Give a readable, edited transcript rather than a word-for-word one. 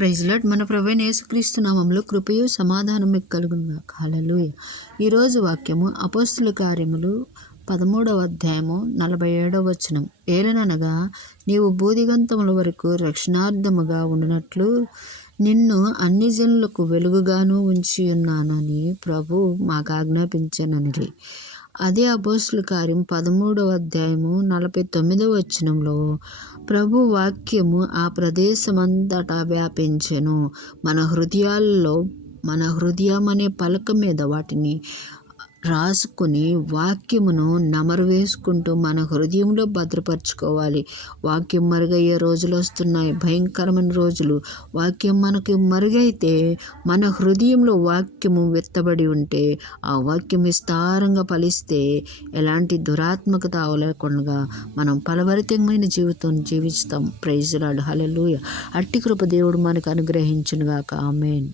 Praise lord. మన ప్రభువైన యేసుక్రీస్తు నామములో కృపయు సమాధానం మీకు కలుగునుగాక. హల్లెలూయా. ఈరోజు వాక్యము అపోస్తుల కార్యములు 13వ అధ్యాయము 47వ వచనం. ఏలననగా నీవు బూదిగంతముల వరకు రక్షణార్థముగా ఉండునట్లు నిన్ను అన్ని జనులకు వెలుగుగాను ఉంచి ఉన్నానని ప్రభు మాకు ఆజ్ఞాపించానని. అదే అపోస్తుల కార్యం 13వ అధ్యాయము 49వ వచనంలో ప్రభు వాక్యము ఆ ప్రదేశమంతటా వ్యాపించెను. మన హృదయం అనే పలక మీద వాటిని రాసుకుని వాక్యమును నమరు వేసుకుంటూ మన హృదయంలో భద్రపరచుకోవాలి. వాక్యం మరుగయ్యే రోజులు వస్తున్నాయి, భయంకరమైన రోజులు. వాక్యం మనకు మరుగైతే మన హృదయంలో వాక్యము విత్తబడి ఉంటే ఆ వాక్యం విస్తారంగా ఫలిస్తే ఎలాంటి దురాత్మకత లేకుండా మనం ఫలభరితమైన జీవితం జీవిస్తాం. Praise Lord. హల్లెలూయా. అట్టి కృప దేవుడు మనకు అనుగ్రహించునుగాక. ఆమేన్.